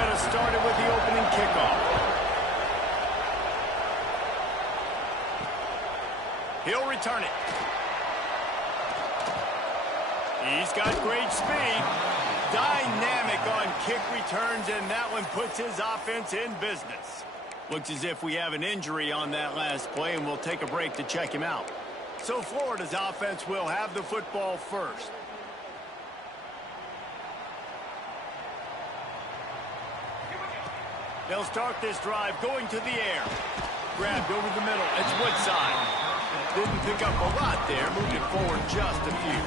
get us started with the opening kickoff. He'll return it. He's got great speed. Dynamic on kick returns, and that one puts his offense in business. Looks as if we have an injury on that last play, and we'll take a break to check him out. So Florida's offense will have the football first. They'll start this drive going to the air. Grabbed over the middle. It's Woodside. Didn't pick up a lot there. Moved it forward just a few.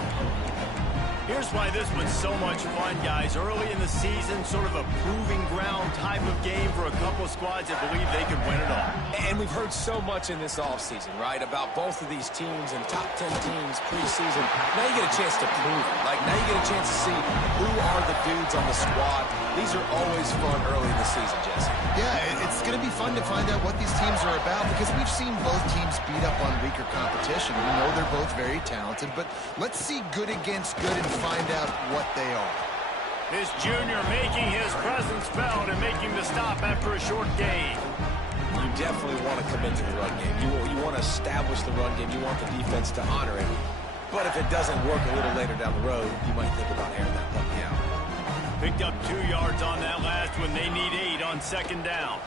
Here's why this one's so much fun, guys. Early in the season, sort of a proving ground type of game for a couple of squads that believe they can win it all. And we've heard so much in this offseason, right, about both of these teams and top 10 teams preseason. Now you get a chance to prove it. Like, now you get a chance to see who are the dudes on the squad. These are always fun early in the season, Jesse. Yeah, it's going to be fun to find out what these teams are about because we've seen both teams beat up on weaker competition. We know they're both very talented, but let's see good against good and find out what they are. This junior making his presence felt and making the stop after a short gain. You definitely want to commit to the run game. You want to establish the run game. You want the defense to honor it. But if it doesn't work a little later down the road, you might think about airing that puppy out. Picked up 2 yards on that last one. They need 8 on second down.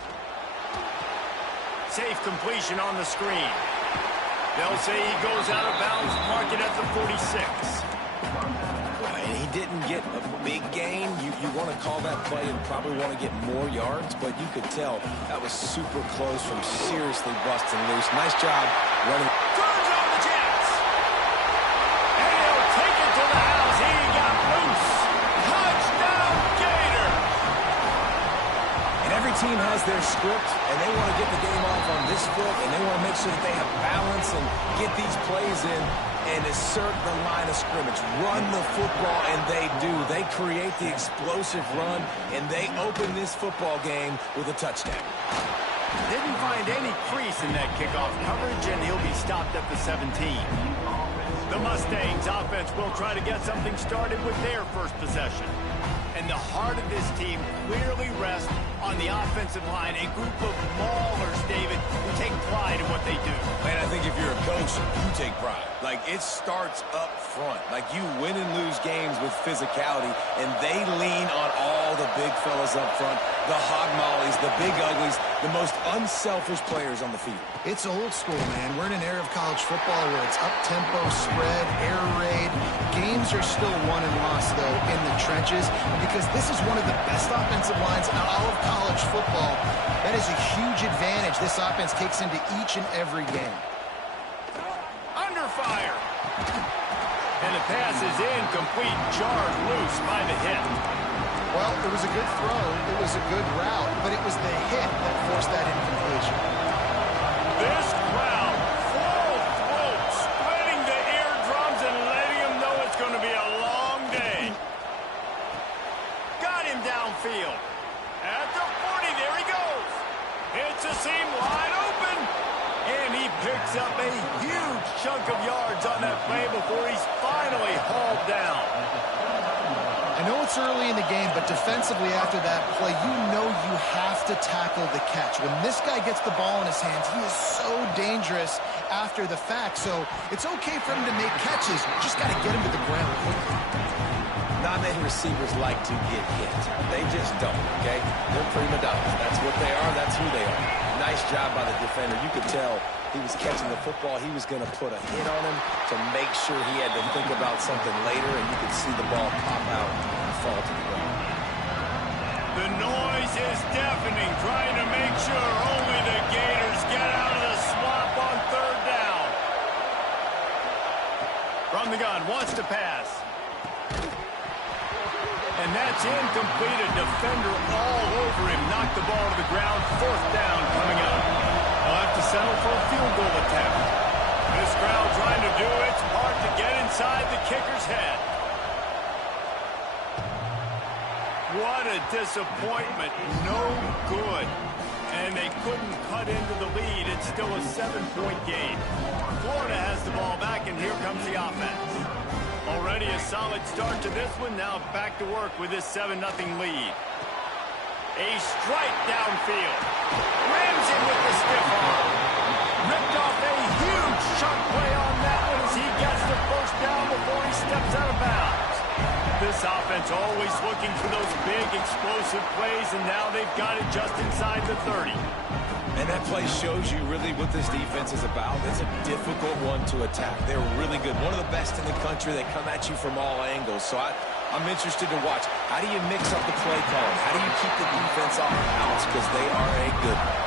Safe completion on the screen. They'll say he goes out of bounds. Mark it at the 46. And he didn't get a big gain. You want to call that play and probably want to get more yards, but you could tell that was super close from seriously busting loose. Nice job running. Turns on the Jets. And he'll take it to the house. He got loose. Touchdown, Gator. And every team has their script, and they want to get the game off on this foot, and they want to make sure that they have balance and get these plays in and assert the line of scrimmage. Run the football, and they do. They create the explosive run, and they open this football game with a touchdown. Didn't find any crease in that kickoff coverage, and he'll be stopped at the 17. The Mustangs offense will try to get something started with their first possession. And the heart of this team clearly rests on the offensive line, a group of maulers, David, who take pride in what they do. Man, I think if you're a coach, you take pride. Like, it starts up front. Like, you win and lose games with physicality, and they lean on all the big fellas up front, the hog mollies, the big uglies, the most unselfish players on the field. It's old school, man. We're in an era of college football where it's up-tempo, spread, air raid. Games are still won and lost, though, in the trenches, because this is one of the best offensive lines in all of college football. That is a huge advantage this offense takes into each and every game. Under fire. And the pass is incomplete, jarred loose by the hit. Well, it was a good throw, it was a good route, but it was the hit that forced that incompletion. This crowd, full throat, splitting the eardrums and letting them know it's going to be a long day. Got him downfield. At the 40, there he goes. It's a seam wide open. And he picks up a huge chunk of yards on that play before he's finally hauled down. I know it's early in the game, but defensively after that play, you know you have to tackle the catch. When this guy gets the ball in his hands, he is so dangerous after the fact. So it's okay for him to make catches. Just got to get him to the ground quickly. Not many receivers like to get hit. They just don't, okay? They're prima donnas. That's what they are. That's who they are. Nice job by the defender. You could tell he was catching the football. He was going to put a hit on him to make sure he had to think about something later, and you could see the ball pop out and fall to the ground. The noise is deafening, trying to make sure only the Gators get out of the swamp on third down. From the gun, wants to pass. And that's incomplete. A defender all over him. Knocked the ball to the ground. Fourth down coming up. They'll have to settle for a field goal attempt. This crowd trying to do its part to get inside the kicker's head. What a disappointment. No good. And they couldn't cut into the lead. It's still a 7-point game. Florida has the ball back, and here comes the offense. Already a solid start to this one. Now back to work with this 7-0 lead. A strike downfield. Rams in with the stiff arm. Ripped off a huge chunk play on that one as he gets the first down before he steps out of bounds. This offense always looking for those big, explosive plays, and now they've got it just inside the 30. And that play shows you really what this defense is about. It's a difficult one to attack. They're really good. One of the best in the country. They come at you from all angles. So I'm interested to watch. How do you mix up the play calling? How do you keep the defense off balance? Because they are a good one.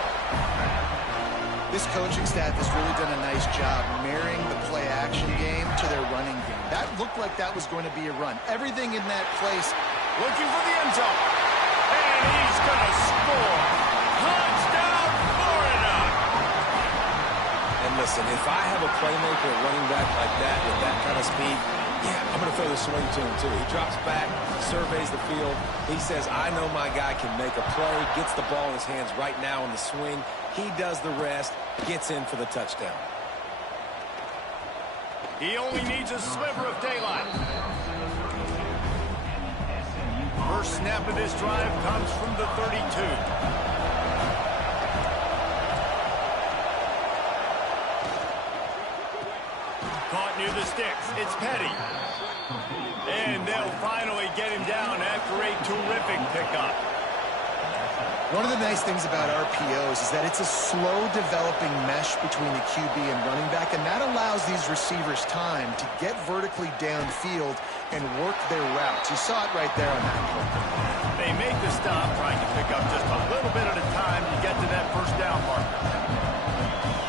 This coaching staff has really done a nice job marrying the play-action game to their running game. That looked like that was going to be a run. Everything in that place. Looking for the end zone. And he's going to score. Touchdown, Florida. And listen, if I have a playmaker running back like that with that kind of speed, yeah, I'm going to throw the swing to him too. He drops back, surveys the field. He says, I know my guy can make a play, gets the ball in his hands right now in the swing. He does the rest, gets in for the touchdown. He only needs a sliver of daylight. First snap of this drive comes from the 32. Caught near the sticks. It's Petty. And they'll finally get him down after a terrific pickup. One of the nice things about RPOs is that it's a slow-developing mesh between the QB and running back, and that allows these receivers time to get vertically downfield and work their routes. You saw it right there on that play. They make the stop, trying to pick up just a little bit at a time to get to that first down marker.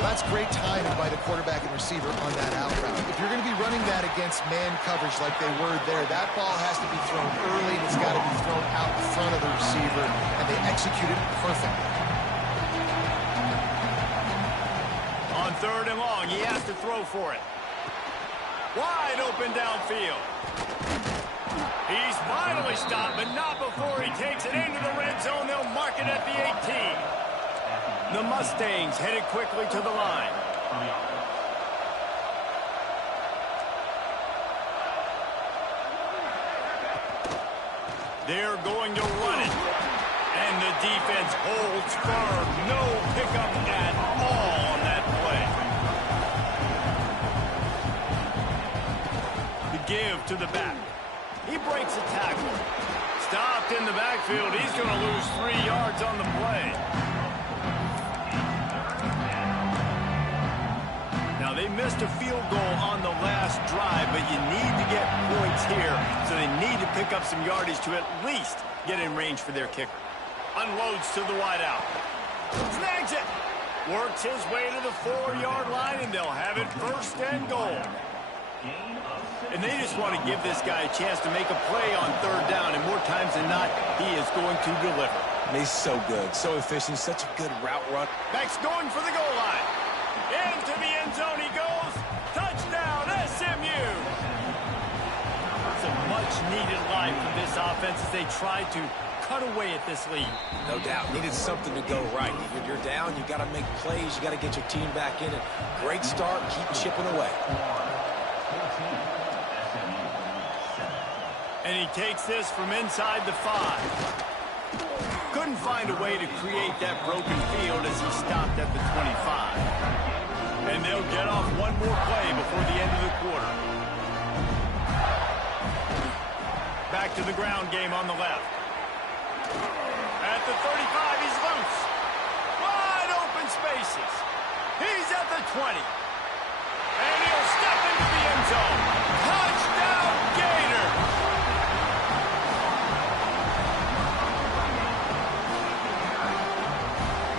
That's great timing by the quarterback and receiver on that out route. If you're going to be running that against man coverage like they were there, that ball has to be thrown early, and it's got to be thrown out in front of the receiver, and they executed it perfectly. On third and long, he has to throw for it. Wide open downfield. He's finally stopped, but not before he takes it into the red zone. They'll mark it at the 18. The Mustangs headed quickly to the line. They're going to run it. And the defense holds firm. No pickup at all on that play. The give to the back. He breaks a tackle. Stopped in the backfield. He's going to lose 3 yards on the play. Now, they missed a field goal on the last drive, but you need to get points here, so they need to pick up some yardage to at least get in range for their kicker. Unloads to the wideout. Snags it. Works his way to the 4-yard line, and they'll have it first and goal. And they just want to give this guy a chance to make a play on third down, and more times than not, he is going to deliver. And he's so good, so efficient, such a good route run. Max going for the goal line. Into the end zone he goes. Touchdown, SMU. It's a much-needed life for this offense as they try to cut away at this lead. No doubt. Needed something to go right. When you're down, you got to make plays. You got to get your team back in it. Great start. Keep chipping away. And he takes this from inside the 5. Couldn't find a way to create that broken field as he stopped at the 25. And they'll get off one more play before the end of the quarter. Back to the ground game on the left. At the 35, he's loose. Wide open spaces. He's at the 20. And he'll step into the end zone. Touchdown, Gators!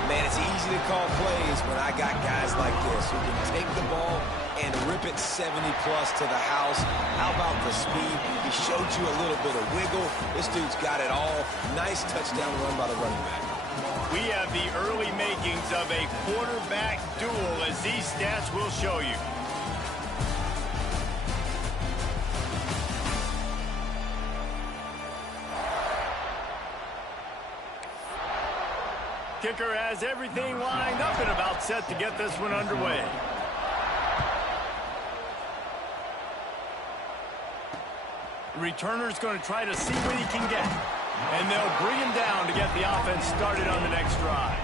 Man, it's easy to call plays when I got guys like this who can take the ball and rip it 70-plus to the house. How about the speed? He showed you a little bit of wiggle. This dude's got it all. Nice touchdown run by the running back. We have the early makings of a quarterback duel, as these stats will show you. Kicker has everything lined up and about set to get this one underway. The returner's going to try to see what he can get. And they'll bring him down down to get the offense started on the next drive.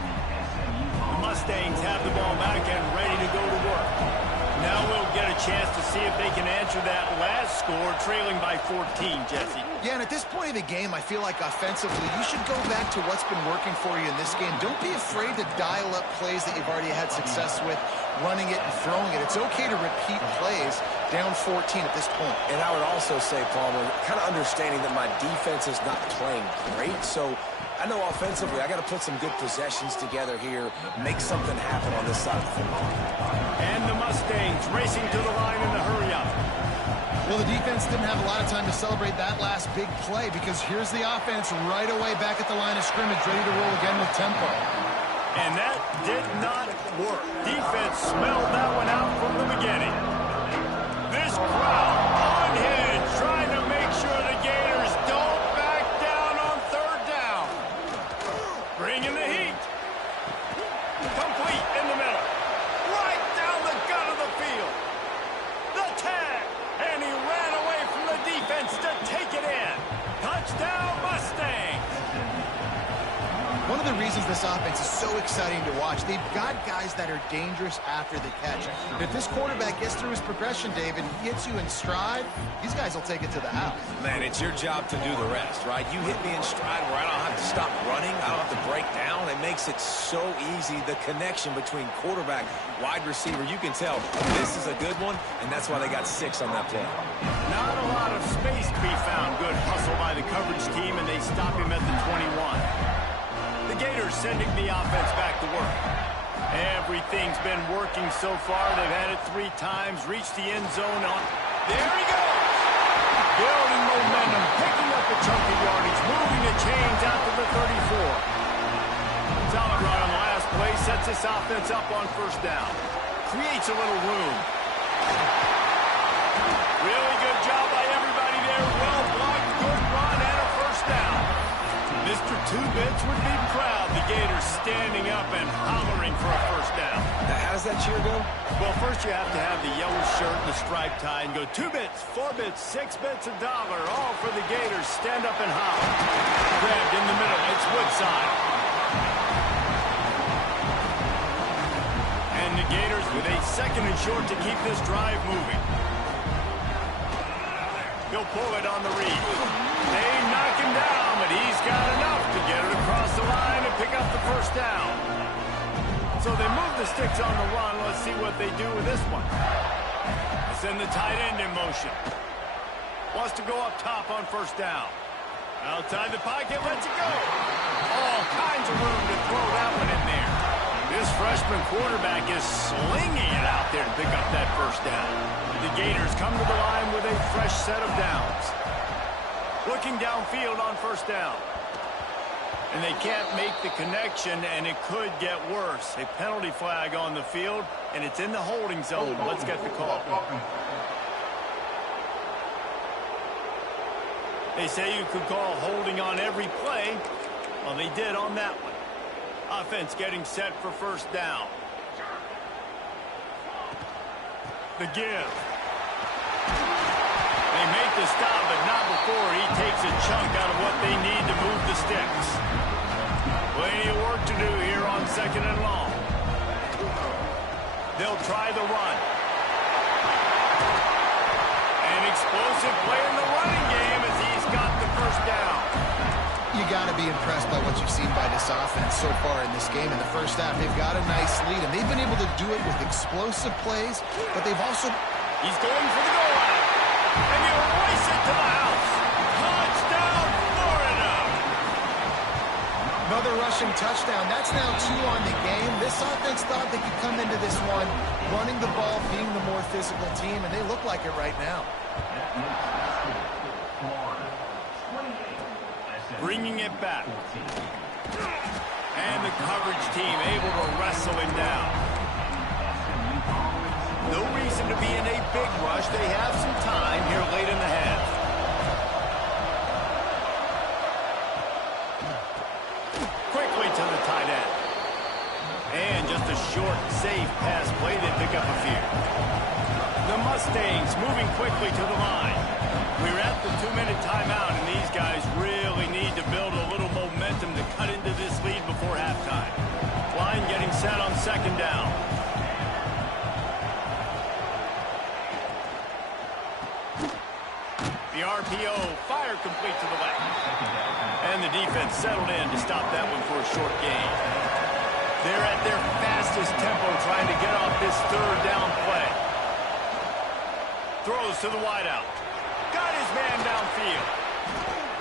The Mustangs have the ball back and ready to go to work. Now we'll get a chance to see if they can answer that last score, trailing by 14, Jesse. Yeah, and at this point of the game, I feel like offensively, you should go back to what's been working for you in this game. Don't be afraid to dial up plays that you've already had success with, running it and throwing it. It's okay to repeat plays down 14 at this point. And I would also say, Palmer, kind of understanding that my defense is not playing great, so I know offensively I got to put some good possessions together here, make something happen on this side of the football. And the Mustangs racing to the line in the hurry-up. Well, the defense didn't have a lot of time to celebrate that last big play because here's the offense right away back at the line of scrimmage, ready to roll again with tempo. And that did not work. Defense smelled that one out from the beginning. This crowd unhinged, trying to make sure the Gators don't back down on third down. Bringing the heat. Complete in the middle. Right down the gut of the field. The tag. And he ran away from the defense to take it in. Touchdown, Mustangs. One of the reasons this offense is so exciting to watch, they've got guys that are dangerous after the catch. If this quarterback gets through his progression, David, he hits you in stride, these guys will take it to the house. Man, it's your job to do the rest, right? You hit me in stride where I don't have to stop running. I don't have to break down. It makes it so easy, the connection between quarterback, wide receiver. You can tell this is a good one, and that's why they got 6 on that play. Not a lot of space to be found. Good hustle by the coverage team, and they stop him at the 21. The Gators sending the offense back to work. Everything's been working so far. They've had it 3 times, reached the end zone on. There he goes! Building momentum, picking up a chunk of yardage, moving the chains out to the 34. Solid run on the last play, sets this offense up on first down. Creates a little room. Really good job by everybody there. Well blocked, good run, and a first down. Mr. Two-Bits would be proud. The Gators standing up and hollering for a first down. Now, how does that cheer go? Well, first you have to have the yellow shirt and the striped tie and go 2 bits, 4 bits, 6 bits, $1, all for the Gators. Stand up and holler. Grabbed in the middle. It's Woodside. And the Gators with a 2nd and short to keep this drive moving. He'll pull it on the read. They knock him down, but he's got enough to get it across the line and pick up the first down. So they move the sticks on the run. Let's see what they do with this one. They send the tight end in motion. Wants to go up top on first down. Outside the pocket, lets it go. All kinds of room to throw that one in there. This freshman quarterback is slinging it out there to pick up that first down. The Gators come to the line with a fresh set of downs. Looking downfield on first down. And they can't make the connection, and it could get worse. A penalty flag on the field, and it's in the holding zone. Let's get the call. They say you could call holding on every play. Well, they did on that one. Offense getting set for first down. The give. They make the stop, but not before he takes a chunk out of what they need to move the sticks. Plenty of work to do here on 2nd and long. They'll try the run. An explosive play in the running game as he's got the first down. You got to be impressed by what you've seen by this offense so far in this game. In the first half, they've got a nice lead, and they've been able to do it with explosive plays, but they've also... He's going for the goal line, and he'll race it to the house. Touchdown, Florida! Another rushing touchdown. That's now 2 on the game. This offense thought they could come into this one running the ball, being the more physical team, and they look like it right now. Bringing it back. And the coverage team able to wrestle him down. No reason to be in a big rush. They have some time here late in the half. Quickly to the tight end. And just a short, safe pass play. They pick up a few. The Mustangs moving quickly to the line. We're at the 2-minute timeout, and these guys really need to build a little momentum to RPO, fire complete to the left. And the defense settled in to stop that one for a short gain. They're at their fastest tempo trying to get off this third down play. Throws to the wideout. Got his man downfield.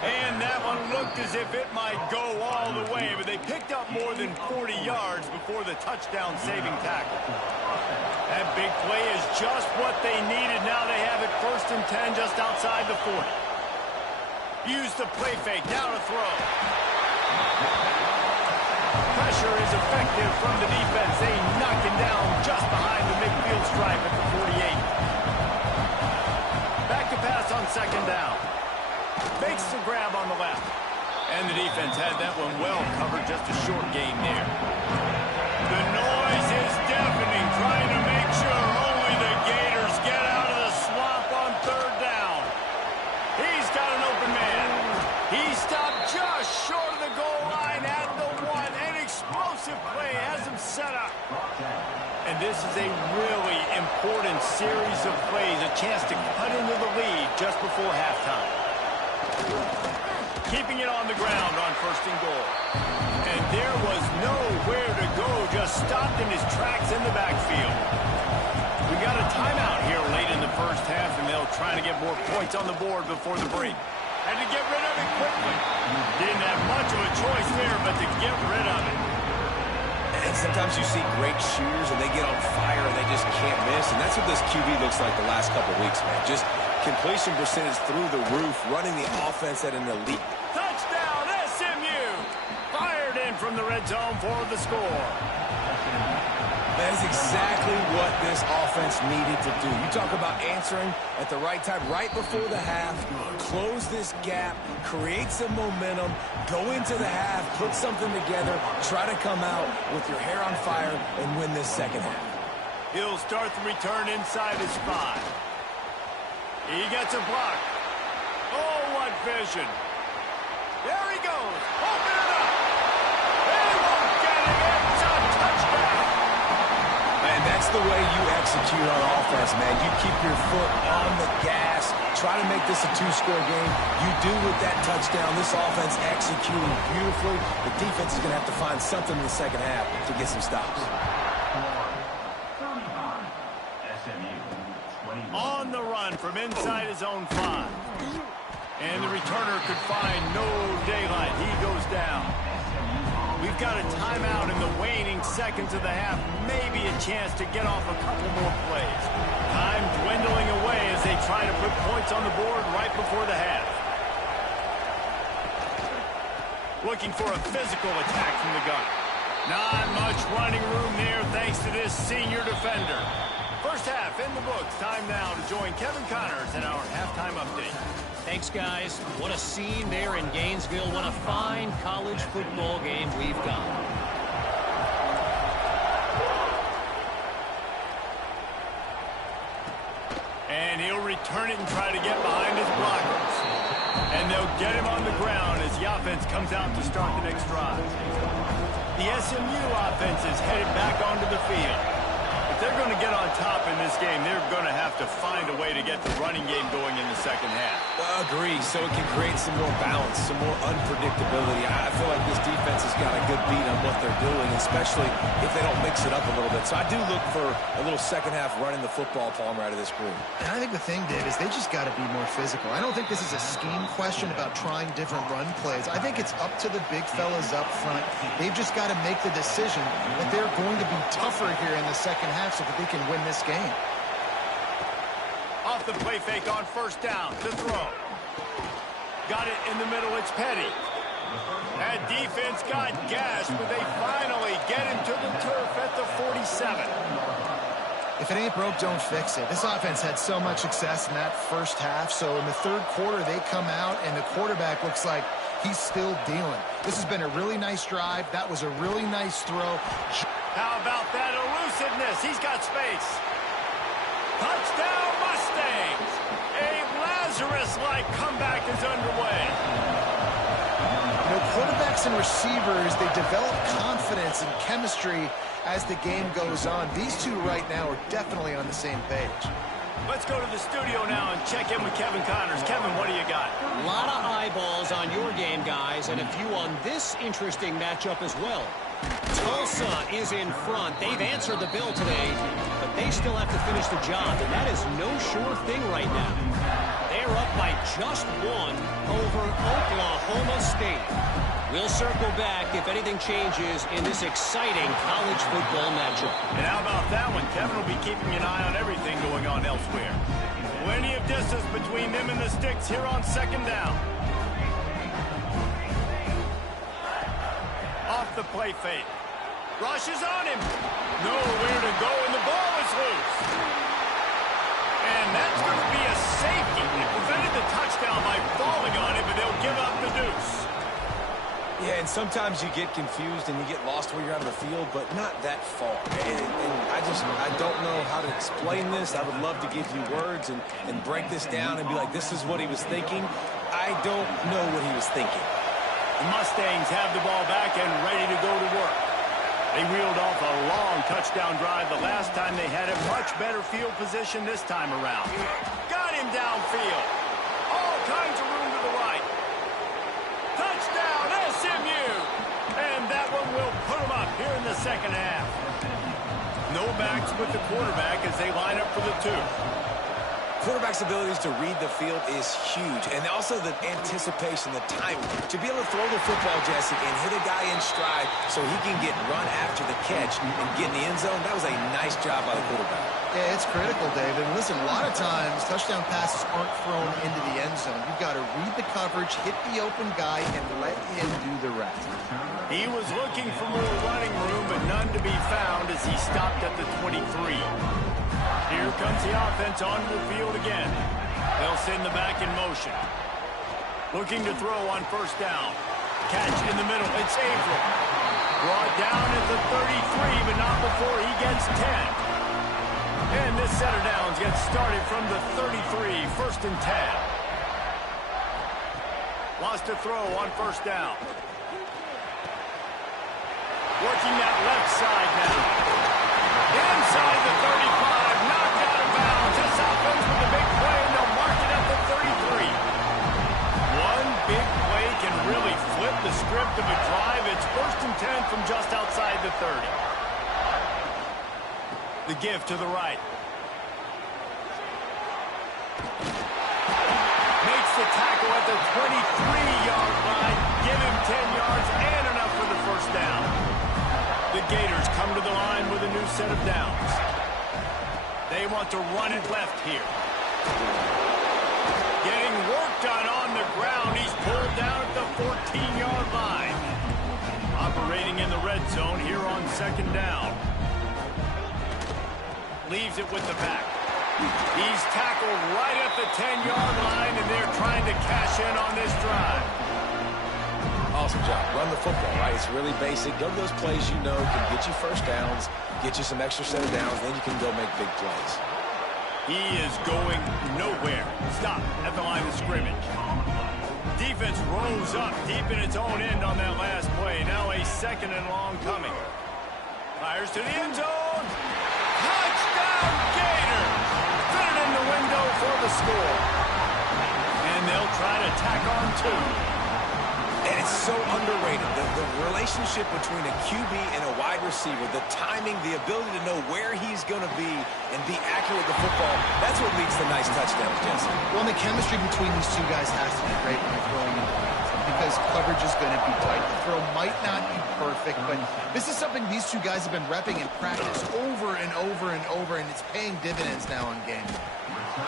And that one looked as if it might go all the way, but they picked up more than 40 yards before the touchdown-saving tackle. That big play is just what they needed. Now they have it 1st and 10 just outside the 40. Use the play fake. Now to throw. Pressure is effective from the defense. They knock him down just behind the midfield stripe at the 48. Back to pass on 2nd down. Makes the grab on the left. And the defense had that one well covered, just a short gain there. The noise is deafening, trying to make sure only the Gators get out of the swamp on 3rd down. He's got an open man. He stopped just short of the goal line at the 1. An explosive play has him set up. And this is a really important series of plays, a chance to cut into the lead just before halftime. Keeping it on the ground on 1st and goal. And there was nowhere to go, just stopped in his tracks in the backfield. We got a timeout here late in the 1st half, and they'll try to get more points on the board before the break. Had to get rid of it quickly. Didn't have much of a choice there, but to get rid of it. And sometimes you see great shooters, and they get on fire, and they just can't miss. And that's what this QB looks like the last couple weeks, man. Just completion percentage through the roof, running the offense at an elite. Touchdown, SMU! Fired in from the red zone for the score. That is exactly what this offense needed to do. You talk about answering at the right time, right before the half, close this gap, create some momentum, go into the half, put something together, try to come out with your hair on fire and win this 2nd half. He'll start the return inside his 5. He gets a block. Oh, what vision. There he goes. Open it up. They won't get it. It's a touchdown. And that's the way you execute on offense, man. You keep your foot on the gas. Try to make this a 2-score game. You do with that touchdown. This offense executing beautifully. The defense is going to have to find something in the 2nd half to get some stops. On the run from inside his own 5. And the returner could find no daylight. He goes down. We've got a timeout in the waning seconds of the half. Maybe a chance to get off a couple more plays. Time dwindling away as they try to put points on the board right before the half. Looking for a physical attack from the gun. Not much running room there thanks to this senior defender. 1st half in the books. Time now to join Kevin Connors in our halftime update. Thanks, guys. What a scene there in Gainesville. What a fine college football game we've got. And he'll return it and try to get behind his blockers. And they'll get him on the ground as the offense comes out to start the next drive. The SMU offense is headed back onto the field. If they're going to get on top in this game, they're going to have to find a way to get the running game going in the 2nd half. Agree, so it can create some more balance, some more unpredictability. I feel like this defense has got a good beat on what they're doing, especially if they don't mix it up a little bit. So I do look for a little 2nd half running the football, Palmer, out of this group. And I think the thing, Dave, is they just got to be more physical. I don't think this is a scheme question about trying different run plays. I think it's up to the big fellas up front. They've just got to make the decision that they're going to be tougher here in the 2nd half so that they can win this game. Off the play fake on 1st down to throw. Got it in the middle. It's Petty. That defense got gashed, but they finally get him to the turf at the 47. If it ain't broke, don't fix it. This offense had so much success in that 1st half, so in the 3rd quarter, they come out, and the quarterback looks like he's still dealing. This has been a really nice drive. That was a really nice throw. How about that elusiveness? He's got space. Touchdown, Mustangs! A Lazarus-like comeback is underway. You know, quarterbacks and receivers, they develop confidence and chemistry as the game goes on. These two right now are definitely on the same page. Let's go to the studio now and check in with Kevin Connors. Kevin, what do you got? A lot of eyeballs on your game, guys, and a few on this interesting matchup as well. Tulsa is in front. They've answered the bell today, but they still have to finish the job, and that is no sure thing right now. They're up by just one over Oklahoma State. We'll circle back if anything changes in this exciting college football matchup. And how about that one? Kevin will be keeping an eye on everything going on elsewhere. Plenty of distance between them and the sticks here on second down. Off the play fake. Rush is on him. Nowhere to go, and the ball is loose. And that's going to be a safety. It prevented the touchdown by falling on it, but they'll give up the deuce. Yeah, and sometimes you get confused and you get lost where you're out of the field, but not that far. And I don't know how to explain this. I would love to give you words and break this down and be like, this is what he was thinking. I don't know what he was thinking. The Mustangs have the ball back and ready to go to work. They reeled off a long touchdown drive the last time they had a much better field position this time around. Got him downfield. All kinds of room to the right. Touchdown, SMU! And that one will put them up here in the second half. No backs with the quarterback as they line up for the two. Quarterback's abilities to read the field is huge, and also the anticipation, the timing. To be able to throw the football, Jesse, and hit a guy in stride so he can get run after the catch and get in the end zone, that was a nice job by the quarterback. Yeah, it's critical, David. Listen, a lot of times touchdown passes aren't thrown into the end zone. You've got to read the coverage, hit the open guy, and let him do the rest. He was looking for more running room, but none to be found as he stopped at the 23. Here comes the offense onto the field again. They'll send the back in motion. Looking to throw on first down. Catch in the middle. It's Averill. Brought down at the 33, but not before he gets 10. And this set of downs gets started from the 33, first and 10. Lost to throw on first down. Working that left side now. Inside the 35. Knocked out of bounds. This offense with a big play, and they'll mark it at the 33. One big play can really flip the script of a drive. It's first and 10 from just outside the 30. The give to the right. Makes the tackle at the 23-yard line. Give him 10 yards and enough for the first down. The Gators come to the line with a new set of downs. They want to run it left here. Getting work done on the ground. He's pulled down at the 14-yard line. Operating in the red zone here on second down. Leaves it with the back. He's tackled right at the 10-yard line, and they're trying to cash in on this drive. Awesome job. Run the football, right? It's really basic. Go to those plays you know can get you first downs, get you some extra set of downs, then you can go make big plays. He is going nowhere. Stop at the line of scrimmage. Defense rose up deep in its own end on that last play. Now a second and long coming. Fires to the end zone. Touchdown, Gators! Fit it in the window for the score. And they'll try to tack on two. And it's so underrated. The relationship between a QB and a wide receiver, the timing, the ability to know where he's going to be and be accurate with the football, that's what leads to nice touchdowns, Jesse. Well, and the chemistry between these two guys has to be great when they're throwing into bounds because coverage is going to be tight. The throw might not be perfect, but this is something these two guys have been repping in practice over and over and over, and it's paying dividends now in game.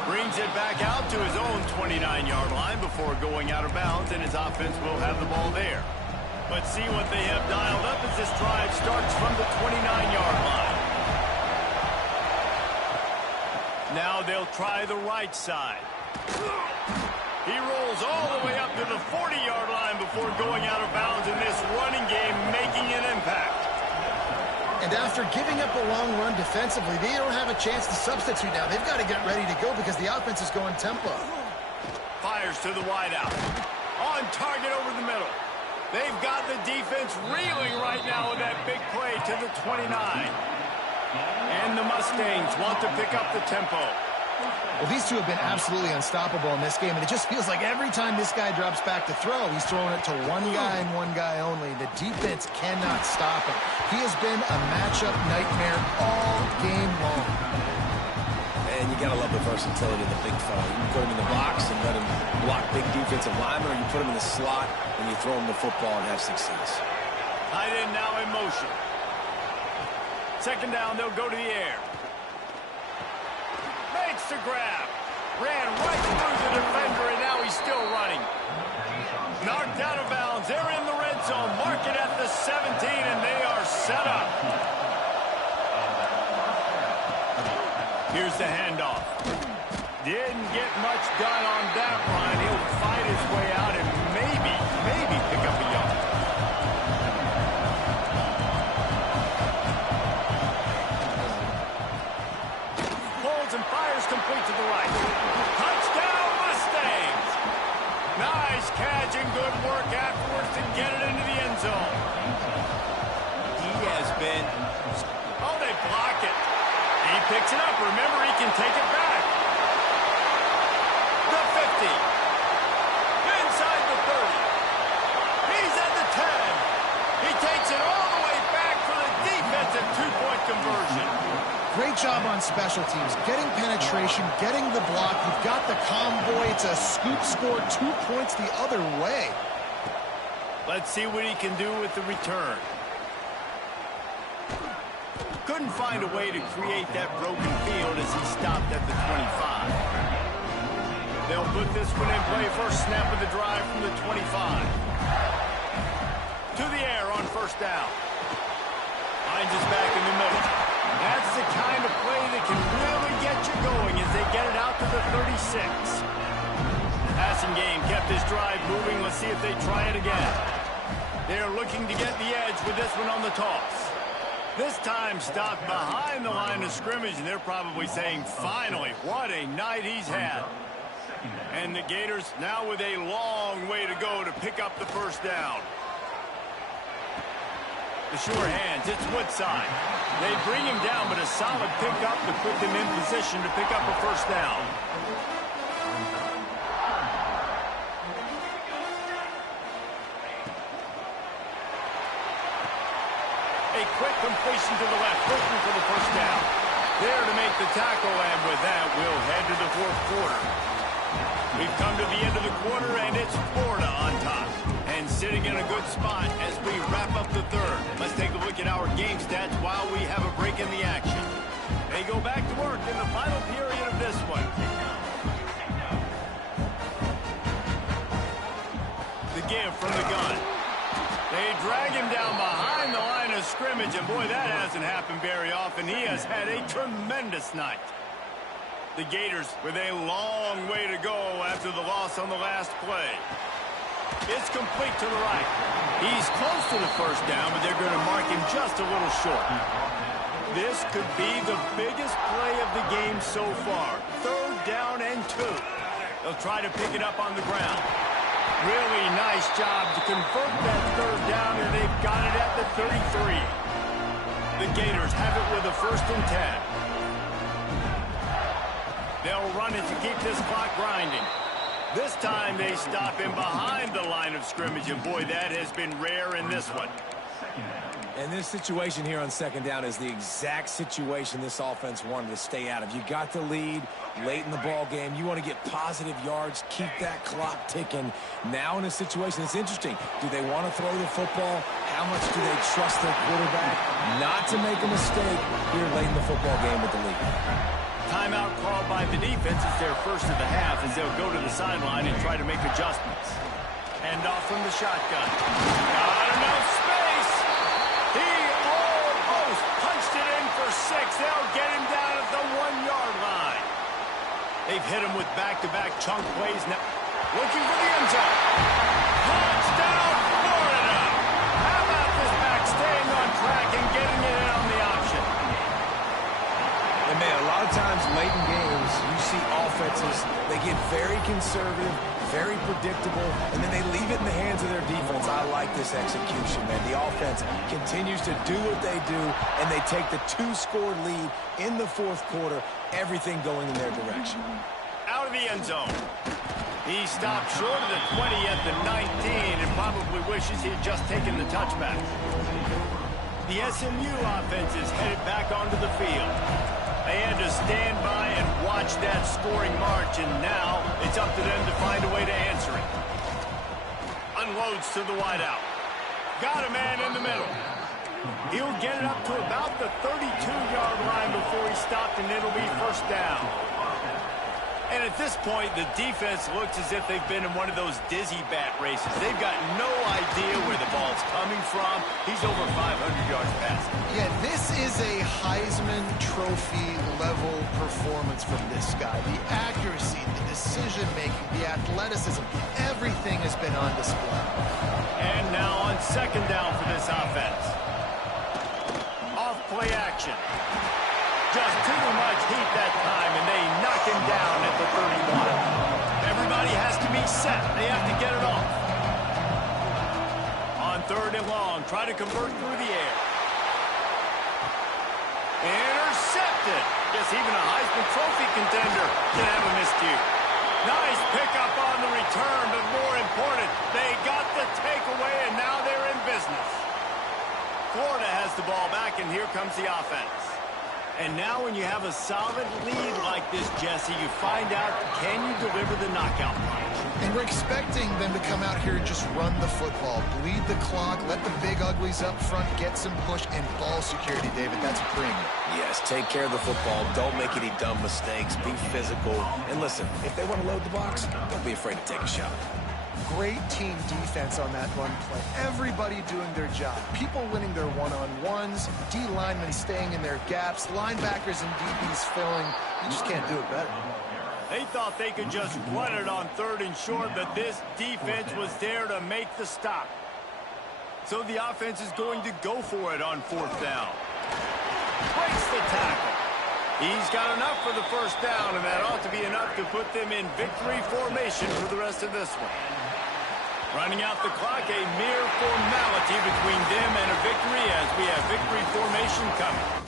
Brings it back out to his own 29-yard line before going out of bounds, and his offense will have the ball there. But see what they have dialed up as this drive starts from the 29-yard line. Now they'll try the right side. He rolls all the way up to the 40-yard line before going out of bounds in this running game, making an impact. And after giving up a long run defensively, they don't have a chance to substitute now. They've got to get ready to go because the offense is going tempo. Fires to the wideout. On target over the middle. They've got the defense reeling right now with that big play to the 29. And the Mustangs want to pick up the tempo. Well, these two have been absolutely unstoppable in this game, and it just feels like every time this guy drops back to throw, he's throwing it to one guy and one guy only. The defense cannot stop him. He has been a matchup nightmare all game long. And you got to love the versatility of the big fella. You can put him in the box and let him block big defensive linemen, or you put him in the slot and you throw him the football and have success. Tight end now in motion. Second down, they'll go to the air. Makes the grab. Ran right through the defender, and now he's still running. Knocked out of bounds. They're in the red zone. Mark it at the 17, and they are set up. Here's the handoff. Didn't get much done on that run. He'll fight his way out and maybe pick up a yard. Holds and fires complete to the right. Touchdown, Mustangs! Nice catch and good work afterwards to get it into the end zone. He has been... Oh, they block it. He picks it up. Remember, he can take it back. The 50. Inside the 30. He's at the 10. He takes it all the way back for the defensive two-point conversion. Great job on special teams, getting penetration, getting the block. You've got the convoy. It's a scoop score, 2 points the other way. Let's see what he can do with the return. Couldn't find a way to create that broken field as he stopped at the 25. They'll put this one in play. First snap of the drive from the 25. To the air on first down. Finds us back in the middle. That's the kind of play that can really get you going as they get it out to the 36. Passing game kept this drive moving. Let's see if they try it again. They're looking to get the edge with this one on the toss. This time stopped behind the line of scrimmage, and they're probably saying, finally, what a night he's had. And the Gators now with a long way to go to pick up the first down. The sure hands, it's Woodside. They bring him down, but a solid pickup to put them in position to pick up a first down. A quick completion to the left, looking for the first down. There to make the tackle, and with that, we'll head to the fourth quarter. We've come to the end of the quarter, and it's Florida on top. And sitting in a good spot as we wrap up the third. Let's take a look at our game stats while we have a break in the action. They go back to work in the final period of this one. The give from the gun. They drag him down behind the line of scrimmage, and boy, that hasn't happened very often. He has had a tremendous night. The Gators with a long way to go after the loss on the last play. It's complete to the right. He's close to the first down, but they're going to mark him just a little short. This could be the biggest play of the game so far. Third down and 2. They'll try to pick it up on the ground. Really nice job to convert that third down, and they've got it at the 33. The Gators have it with a 1st and 10. They'll run it to keep this clock grinding. This time they stop him behind the line of scrimmage, and boy, that has been rare in this one. And this situation here on second down is the exact situation this offense wanted to stay out of. You got the lead late in the ball game. You want to get positive yards, keep that clock ticking. Now in a situation, it's interesting. Do they want to throw the football? How much do they trust their quarterback not to make a mistake here late in the football game with the lead? Timeout called by the defense. It's their first of the half as they'll go to the sideline and try to make adjustments. Hand off from the shotgun. Got enough space. He almost punched it in for 6. They'll get him down at the 1-yard line. They've hit him with back-to-back chunk plays now. Looking for the end zone. Touchdown, Florida. How about this back staying on track and getting it in on the option? And man, a lot of times late in games, you see offenses, they get very conservative, very predictable, and then they leave it in the hands of their defense. I like this execution, man. The offense continues to do what they do, and they take the 2-score lead in the fourth quarter, everything going in their direction. Out of the end zone. He stopped short of the 20 at the 19 and probably wishes he had just taken the touchback. The SMU offense is headed back onto the field. They had to stand by and watch that scoring march, and now it's up to them to find a way to answer it. Unloads to the wideout. Got a man in the middle. He'll get it up to about the 32-yard line before he stopped, and it'll be first down. And at this point, the defense looks as if they've been in one of those dizzy bat races. They've got no idea where the ball's coming from. He's over 500 yards passing. Yeah, this is a Heisman Trophy level performance from this guy. The accuracy, the decision-making, the athleticism, everything has been on display. And now on second down for this offense. Off play action. Just too much heat that time, and they knock him down at the 31. Everybody has to be set. They have to get it off. On third and long, try to convert through the air. Intercepted. Guess even a Heisman Trophy contender can have a miscue. Nice pickup on the return, but more important, they got the takeaway, and now they're in business. Florida has the ball back, and here comes the offense. And now when you have a solid lead like this, Jesse, you find out, can you deliver the knockout punch? And we're expecting them to come out here and just run the football, bleed the clock, let the big uglies up front get some push, and ball security, David. That's a premium. Yes, take care of the football. Don't make any dumb mistakes. Be physical. And listen, if they want to load the box, don't be afraid to take a shot. Great team defense on that run play. Everybody doing their job. People winning their one-on-ones, D linemen staying in their gaps, linebackers and DBs filling. You just can't do it better. They thought they could just run it on third and short, but this defense was there to make the stop. So the offense is going to go for it on fourth down. Breaks the tackle. He's got enough for the first down, and that ought to be enough to put them in victory formation for the rest of this one. Running out the clock, a mere formality between them and a victory as we have victory formation coming.